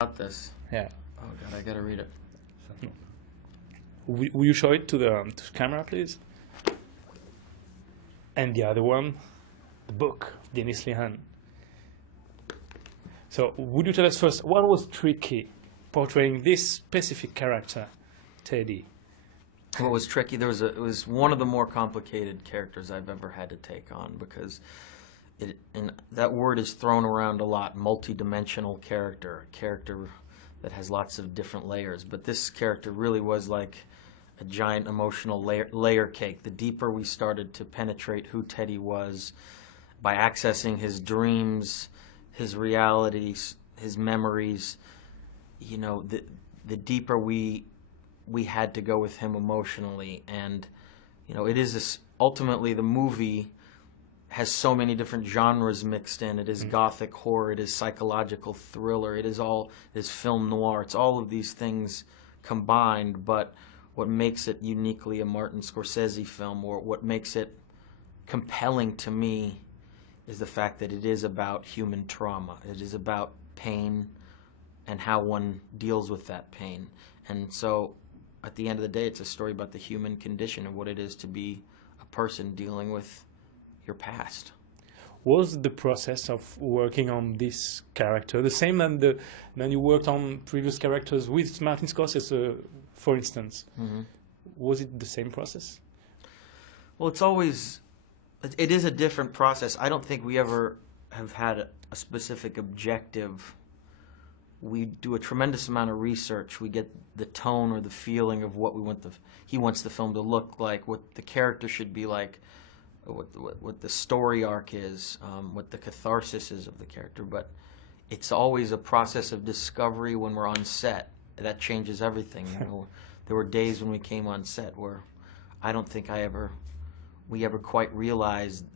About this. Yeah. Oh god, I gotta read it. Will you show it to the camera, please? And the other one, the book, Denis Lehan. So, would you tell us first what was tricky portraying this specific character, Teddy? What was tricky? It was one of the more complicated characters I've ever had to take on because and that word is thrown around a lot. Multi-dimensional character that has lots of different layers. But this character really was like a giant emotional layer cake. The deeper we started to penetrate who Teddy was by accessing his dreams, his realities, his memories, you know, the deeper we had to go with him emotionally. And you know, it is ultimately the movie has so many different genres mixed in. It is gothic horror, it is psychological thriller, it is film noir. It's all of these things combined, but what makes it uniquely a Martin Scorsese film, or what makes it compelling to me, is the fact that it is about human trauma. It is about pain and how one deals with that pain. And so at the end of the day, it's a story about the human condition and what it is to be a person dealing with your past. Was the process of working on this character the same than you worked on previous characters with Martin Scorsese, for instance? Mm-hmm. Was it the same process? Well, it is a different process. I don't think we ever have had a specific objective. We do a tremendous amount of research. We get the tone or the feeling of what he wants the film to look like, what the character should be like, what the story arc is, what the catharsis is of the character. But it's always a process of discovery when we're on set. That changes everything. You know, there were days when we came on set where I don't think we ever quite realized,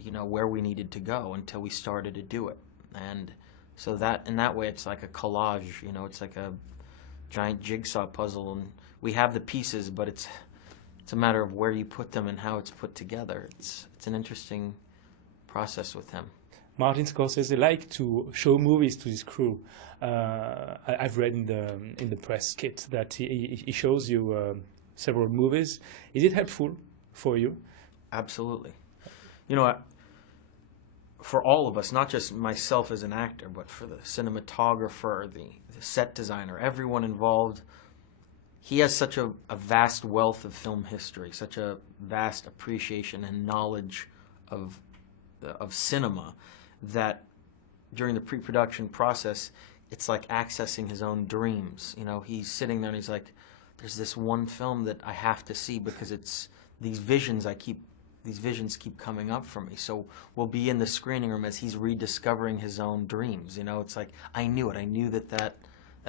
you know, where we needed to go until we started to do it. And so in that way, it's like a collage. You know, it's like a giant jigsaw puzzle, and we have the pieces, but it's a matter of where you put them and how it's put together. It's an interesting process with him. Martin Scorsese liked to show movies to his crew. I've read in the press kit that he shows you several movies. Is it helpful for you? Absolutely. You know, for all of us, not just myself as an actor, but for the cinematographer, the set designer, everyone involved, he has such a vast wealth of film history, such a vast appreciation and knowledge of cinema, that during the pre-production process, it's like accessing his own dreams. You know, he's sitting there and he's like, there's this one film that I have to see because it's these visions keep coming up for me. So we'll be in the screening room as he's rediscovering his own dreams. You know, it's like, I knew it. I knew that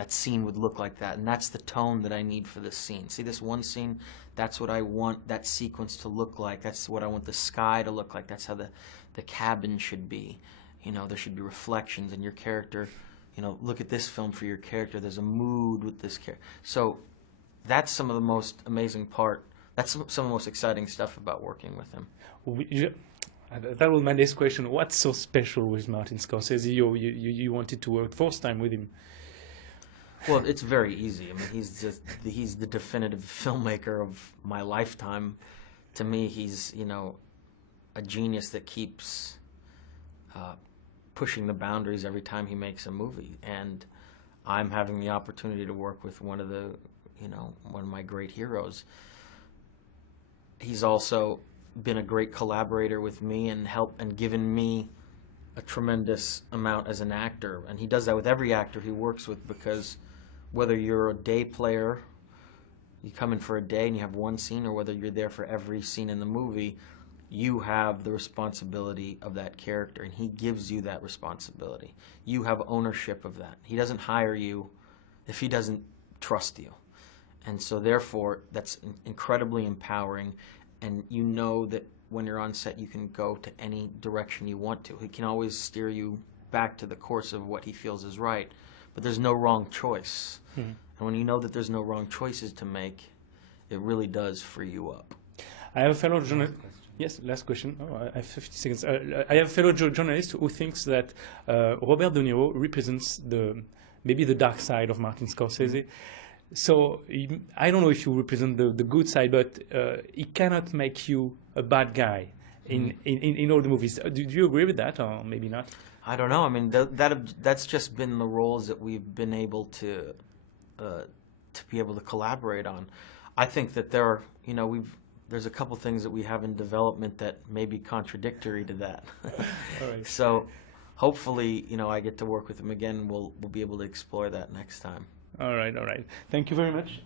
scene would look like that, and that's the tone that I need for this scene. See this one scene? That's what I want that sequence to look like. That's what I want the sky to look like. That's how the cabin should be. You know, there should be reflections in your character. You know, look at this film for your character. There's a mood with this character. So that's some of the most amazing part. That's some of the most exciting stuff about working with him. That was my next question. What's so special with Martin Scorsese? You wanted to work first time with him. Well, it's very easy. I mean, he's the definitive filmmaker of my lifetime. To me, he's, you know, a genius that keeps pushing the boundaries every time he makes a movie. And I'm having the opportunity to work with one of my great heroes. He's also been a great collaborator with me and given me a tremendous amount as an actor. And he does that with every actor he works with, because whether you're a day player, you come in for a day and you have one scene, or whether you're there for every scene in the movie, you have the responsibility of that character, and he gives you that responsibility. You have ownership of that. He doesn't hire you if he doesn't trust you. And so therefore, that's incredibly empowering, and you know that when you're on set, you can go to any direction you want to. He can always steer you back to the course of what he feels is right. But there's no wrong choice. And when you know that there's no wrong choices to make, it really does free you up. I have a fellow journalist. Yes, last question. Oh, I have 50 seconds. I have a fellow journalist who thinks that Robert De Niro represents maybe the dark side of Martin Scorsese. So I don't know if you represent the good side, but he cannot make you a bad guy in all the movies. Do you agree with that, or maybe not? I don't know. I mean, that's just been the roles that we've been able to be able to collaborate on. I think that there's a couple things that we have in development that may be contradictory to that. All right. So hopefully, I get to work with him again. We'll be able to explore that next time. All right, all right. Thank you very much.